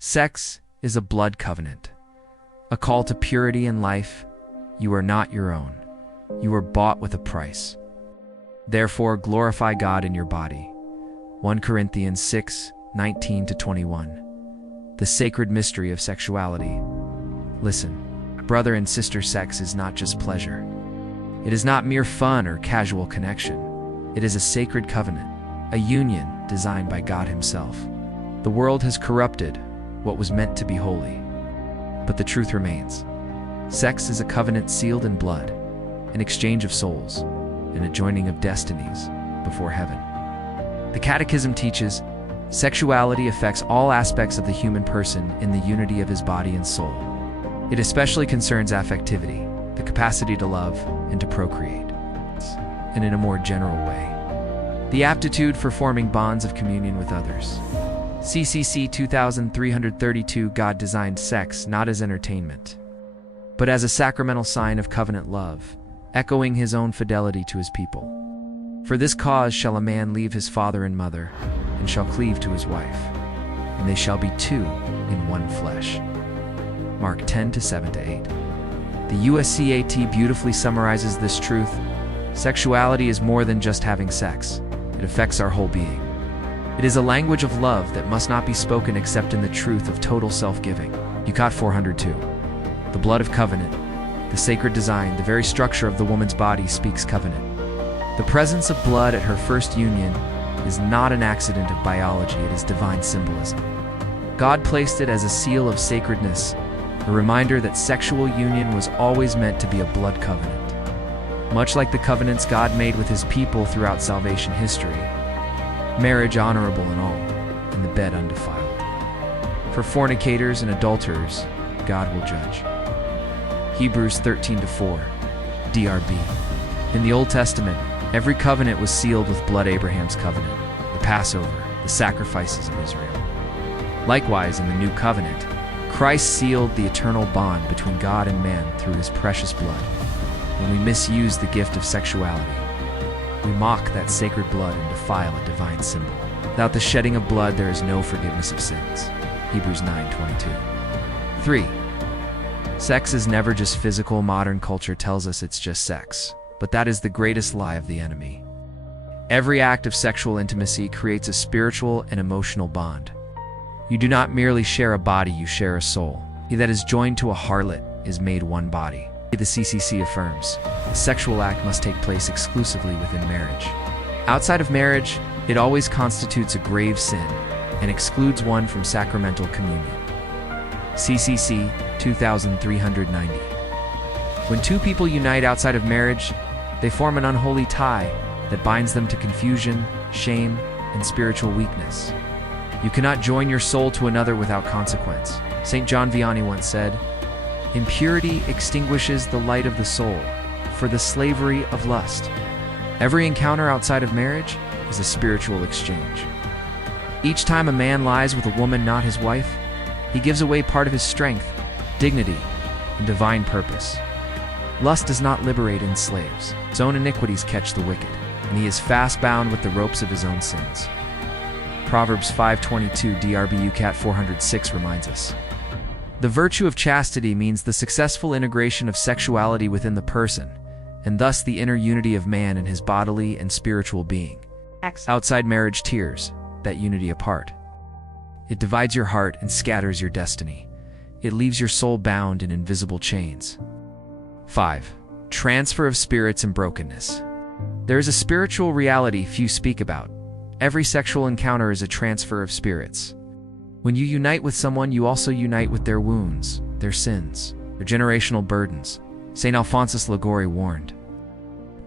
Sex is a blood covenant, a call to purity and life. You are not your own. You were bought with a price. Therefore, glorify God in your body. 1 Corinthians 6:19-21. The sacred mystery of sexuality. Listen, brother and sister, sex is not just pleasure. It is not mere fun or casual connection. It is a sacred covenant, a union designed by God Himself. The world has corrupted what was meant to be holy, but the truth remains. Sex is a covenant sealed in blood, an exchange of souls, and a joining of destinies before heaven. The Catechism teaches, sexuality affects all aspects of the human person in the unity of his body and soul. It especially concerns affectivity, the capacity to love and to procreate, and in a more general way, the aptitude for forming bonds of communion with others. CCC 2332. God designed sex not as entertainment, but as a sacramental sign of covenant love, echoing His own fidelity to His people. For this cause shall a man leave his father and mother, and shall cleave to his wife, and they shall be two in one flesh. Mark 10:7-8. The YOUCAT beautifully summarizes this truth. Sexuality is more than just having sex. It affects our whole being. It is a language of love that must not be spoken except in the truth of total self-giving. YOUCAT 402. The blood of covenant, the sacred design, the very structure of the woman's body speaks covenant. The presence of blood at her first union is not an accident of biology, it is divine symbolism. God placed it as a seal of sacredness, a reminder that sexual union was always meant to be a blood covenant. Much like the covenants God made with His people throughout salvation history, marriage honorable in all, and the bed undefiled. For fornicators and adulterers, God will judge. Hebrews 13:4, DRB. In the Old Testament, every covenant was sealed with blood. Abraham's covenant, the Passover, the sacrifices of Israel. Likewise, in the New Covenant, Christ sealed the eternal bond between God and man through His precious blood. When we misuse the gift of sexuality, we mock that sacred blood and defile a divine symbol. Without the shedding of blood, there is no forgiveness of sins. Hebrews 9:22. 3. Sex is never just physical. Modern culture tells us it's just sex, but that is the greatest lie of the enemy. Every act of sexual intimacy creates a spiritual and emotional bond. You do not merely share a body, you share a soul. He that is joined to a harlot is made one body. The CCC affirms, the sexual act must take place exclusively within marriage. Outside of marriage, it always constitutes a grave sin and excludes one from sacramental communion. CCC 2390. When two people unite outside of marriage, they form an unholy tie that binds them to confusion, shame, and spiritual weakness. You cannot join your soul to another without consequence. St. John Vianney once said, "Impurity extinguishes the light of the soul for the slavery of lust." Every encounter outside of marriage is a spiritual exchange. Each time a man lies with a woman not his wife, he gives away part of his strength, dignity, and divine purpose. Lust does not liberate, enslaves. His own iniquities catch the wicked, and he is fast bound with the ropes of his own sins. Proverbs 5:22 DRB YOUCAT 406 reminds us. The virtue of chastity means the successful integration of sexuality within the person, and thus the inner unity of man and his bodily and spiritual being. Outside marriage tears that unity apart. It divides your heart and scatters your destiny. It leaves your soul bound in invisible chains. 5. Transfer of spirits and brokenness. There is a spiritual reality few speak about. Every sexual encounter is a transfer of spirits. When you unite with someone, you also unite with their wounds, their sins, their generational burdens. St. Alphonsus Liguori warned,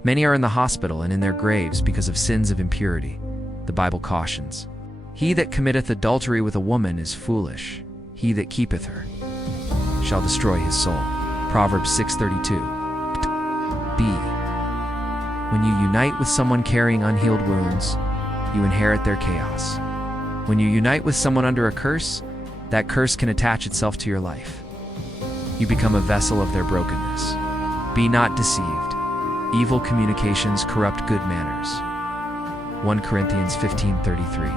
"Many are in the hospital and in their graves because of sins of impurity." The Bible cautions, "He that committeth adultery with a woman is foolish. He that keepeth her shall destroy his soul." Proverbs 6:32. B. When you unite with someone carrying unhealed wounds, you inherit their chaos. When you unite with someone under a curse, that curse can attach itself to your life. You become a vessel of their brokenness. Be not deceived. Evil communications corrupt good manners. 1 Corinthians 15:33.